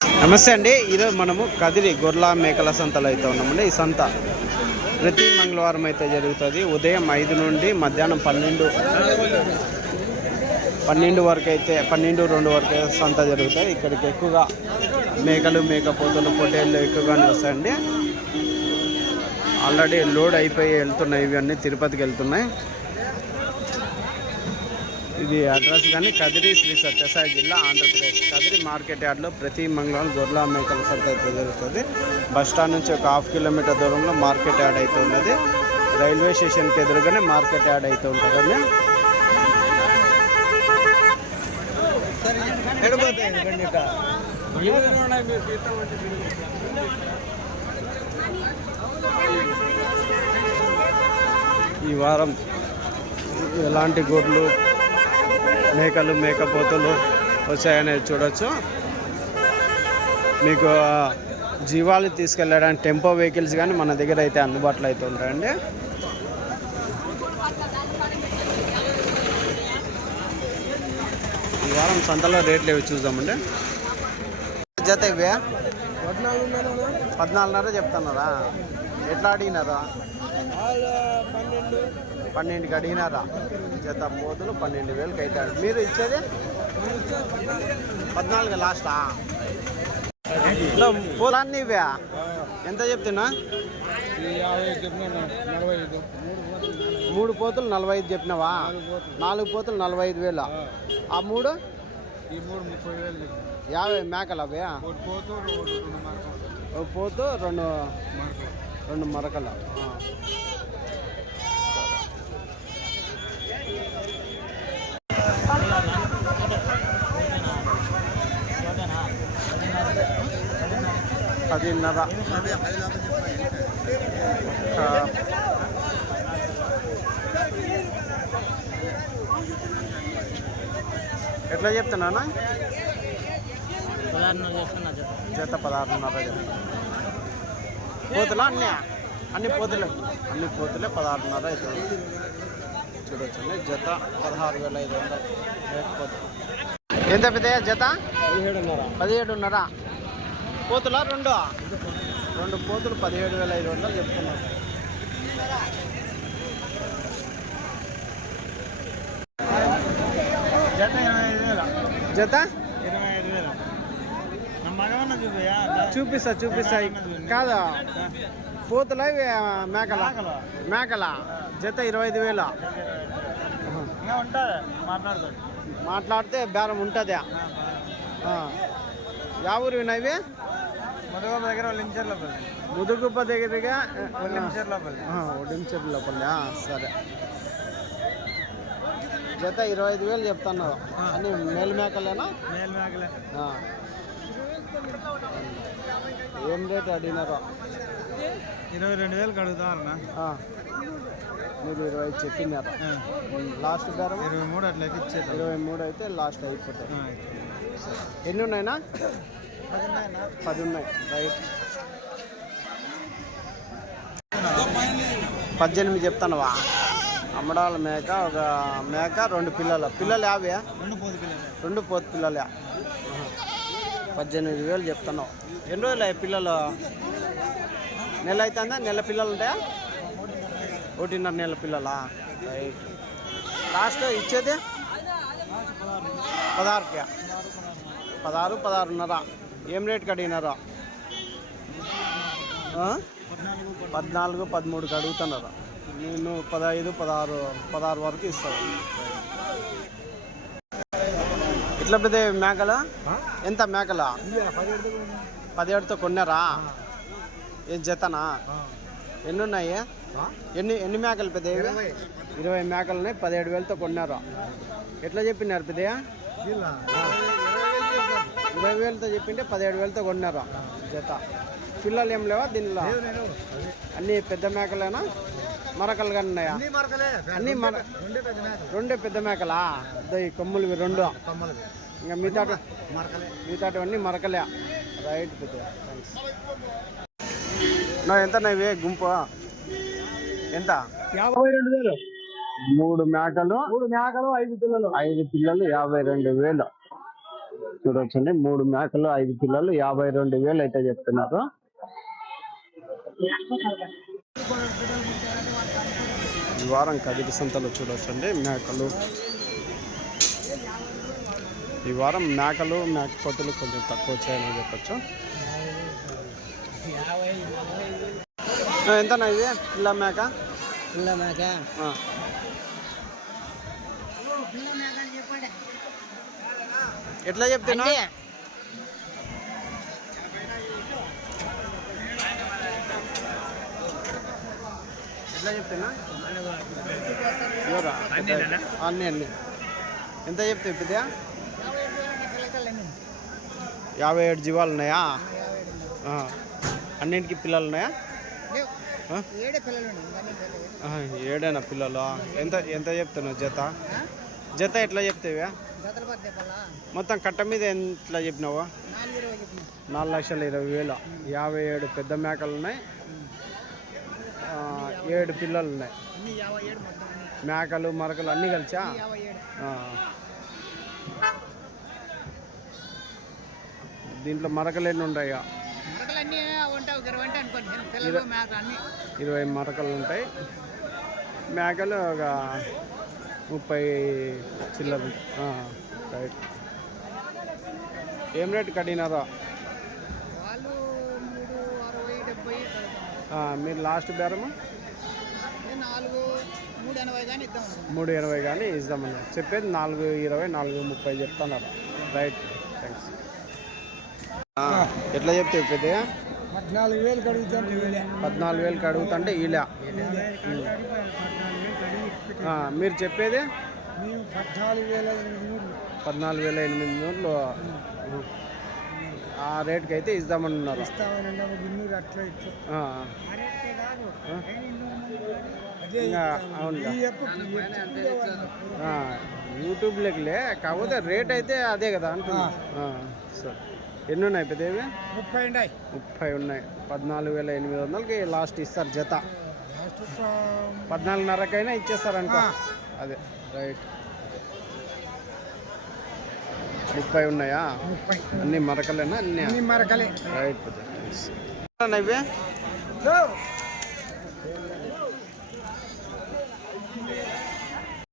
నమస్తే అండి. ఈరోజు మనము కదిరి గొర్రెల మేకల సంతలో అయితే ఉన్నామండి. ఈ సంత ప్రతి మంగళవారం అయితే జరుగుతుంది. ఉదయం 5 నుండి మధ్యాహ్నం 12 వరకు అయితే 12-2 వరకు సంత జరుగుతాయి. ఇక్కడికి ఎక్కువగా మేకలు, మేకపోతులు, పొట్టేళ్ళు ఎక్కువగానే వస్తాయండి. ఆల్రెడీ లోడ్ అయిపోయి వెళ్తున్నాయి. ఇవన్నీ తిరుపతికి వెళ్తున్నాయి. ఇది అడ్రస్ కానీ కదిరి, శ్రీ సత్యసాయి జిల్లా, ఆంధ్రప్రదేశ్. కదిరి మార్కెట్ యార్డ్లో ప్రతి మంగళవారం గొర్రెల మేకల సంత అయితే జరుగుతుంది. బస్టాండ్ నుంచి ఒక 1/2 కిలోమీటర్ దూరంలో మార్కెట్ యార్డ్ అయితే ఉన్నది. రైల్వే స్టేషన్కి ఎదురుగానే మార్కెట్ యార్డ్ అయితే ఉంటుందండి. ఈ వారం ఎలాంటి గొర్రెలు, మేకలు, మేకపోతులు వచ్చాయనేది చూడొచ్చు. మీకు జీవాలు తీసుకెళ్ళడానికి టెంపో వెహికల్స్ కానీ మన దగ్గర అయితే అందుబాటులో అయితే ఉంటాయండి. ఈ వారం సంతలో రేట్లు ఇవి చూద్దామండి. జత ఇవే 14.5 చెప్తున్నారా? ఎట్లా అడిగినారా? 12కి అడిగినారా? జత పోతులు 12,000కి అవుతాడు. మీరు ఇచ్చేది 14 లాస్టా? పోలాన్ని ఇవే ఎంత చెప్తున్నా? 3 పోతులు 45 చెప్పినావా? 4 పోతులు 45,000. ఆ 3 50 మేకలు అవే. ఒక పోతు 2 మరకలు. $10.5. ఎట్లా చెప్తున్నానా? జత 16.5 చెప్తున్నా. పోతులా అన్ని పోతులే 16.5 అవుతుంది. చూడొచ్చండి. జత 16,500 లేకపోతే ఎంత పెద్ద జత? 17.5. పోతులా 2 పోతులు 17,500 చెప్తున్నారు. జత 25,000 చూపిస్తా. కాదా పోతులా మేకల జత 25,000 మాట్లాడితే బేరం ఉంటుందా? యా ఊరు వినవి? ముదుగుప్ప దగ్గరగా ఒడించెర్లపల్లి. సరే, జత 25,000 చెప్తున్నారు. అన్ని మేలు మేకలేనా? ఏం రేట్ అడిగినారో? 22,000 అడుగుతారన్నా. మీరు 20 చెప్పినారు. లాస్ట్ బేరం 23 అట్లయితే ఇచ్చేది. 23 అయితే లాస్ట్ అయిపోతాయి. ఎన్ని ఉన్నాయినా? 10 ఉన్నాయి. రైట్. 18 చెప్తానవా? అమ్మడాల మేక, ఒక మేక, 2 పిల్లలు 50? 2 పోతు పిల్లలే. 18,000 చెప్తున్నావు. ఎన్ని రోజులు అయ్యా పిల్లలు? నెల అవుతుందా? నెల పిల్లలు ఉంటాయా? 1.5 నెలల పిల్లలా? రైట్. లాస్ట్ ఇచ్చేది 16కి. 16.5. ఏం రేట్కి అడిగినారా? 14, 13కి అడుగుతున్నారా? నేను 15, 16 వరకు ఇస్తాను. ఇట్లా పెద్ద మేకల ఎంత? మేకల 17తో కొన్నారా? ఏం జతనా? ఎన్ని ఉన్నాయి? ఎన్ని మేకలు పెద్ద? 20 మేకలని 17,000తో కొన్నారా? ఎట్లా చెప్పినారు పెద్దయ్య? 20,000తో చెప్పింటే 17,000తో కొన్నారా జత? పిల్లలు ఏం లేవా దీనిలో? అన్ని పెద్ద మేకలేనా? మరకలు కానీ ఉన్నాయా? అన్ని 2 పెద్ద మేకలా? ఈ కొమ్ములు 2. ఇంకా మిగతావన్నీ మరకలే. రైట్ పెద్ద. థ్యాంక్స్. ఎంత ఇవి గుంపు? ఎంత? 52,000. 3 మేకలు 5 పిల్లలు. 5 పిల్లలు 52,000. చూడొచ్చండి 3 మేకలు 5 పిల్లలు 52,000 అయితే చెప్తున్నారు. ఈ వారం కదిరి సంతలో చూడొచ్చండి మేకలు. ఈ వారం మేకలు మేకపోతులు కొంచెం తక్కువ వచ్చాయని చెప్పచ్చు. ఎంతనా ఇది పిల్ల మేక? ఎట్లా చెప్తున్నా? ఎట్లా చెప్తున్నా? అన్నీ ఎంత చెప్తావు పెద్దగా? 57 జీవాలు ఉన్నాయా? అన్నింటికి పిల్లలు ఉన్నాయా? 7 పిల్లలు. ఎంత ఎంత చెప్తున్నావు జత? జత ఎట్లా చెప్తావా? మొత్తం కట్ట మీద ఎట్లా చెప్పినావు? 4,20,000. 57 పెద్ద మేకలు ఉన్నాయి, 7 పిల్లలు ఉన్నాయి. మేకలు మరకలు అన్నీ కలిసా? దీంట్లో మరకలు ఎన్ని ఉంటాయా? 20 మరకలు ఉంటాయి. మేకలు ఒక 30 చిల్లర. రైట్. ఏం రేటు కట్టినారా? మీరు లాస్ట్ బేరము 3,80 కానీ ఇద్దామన్నా. చెప్పేది 4,20, 4,30 చెప్తున్నారు. Right, thanks. ఎట్లా చెప్తే పెద్దగా? 14,000 కడుగుతాను. 14,000 అడుగుతుంటే ఇలా. మీరు చెప్పేది 14,800 ఆ రేట్కి అయితే ఇద్దామన్నారు. అవును, యూట్యూబ్లోకిలే. కాకపోతే రేట్ అయితే అదే కదా అంటున్నా. సరే, ఎన్ని ఉన్నాయి పెద్దవి? 30 ఉన్నాయి. 14,800కి లాస్ట్ ఇస్తారు జత. 14,500కైనా ఇచ్చేస్తారు అనుకో. అదే, రైట్. 30 ఉన్నాయా? అన్ని మరకలేనా? అన్ని మరకలే. రైట్. ఇవే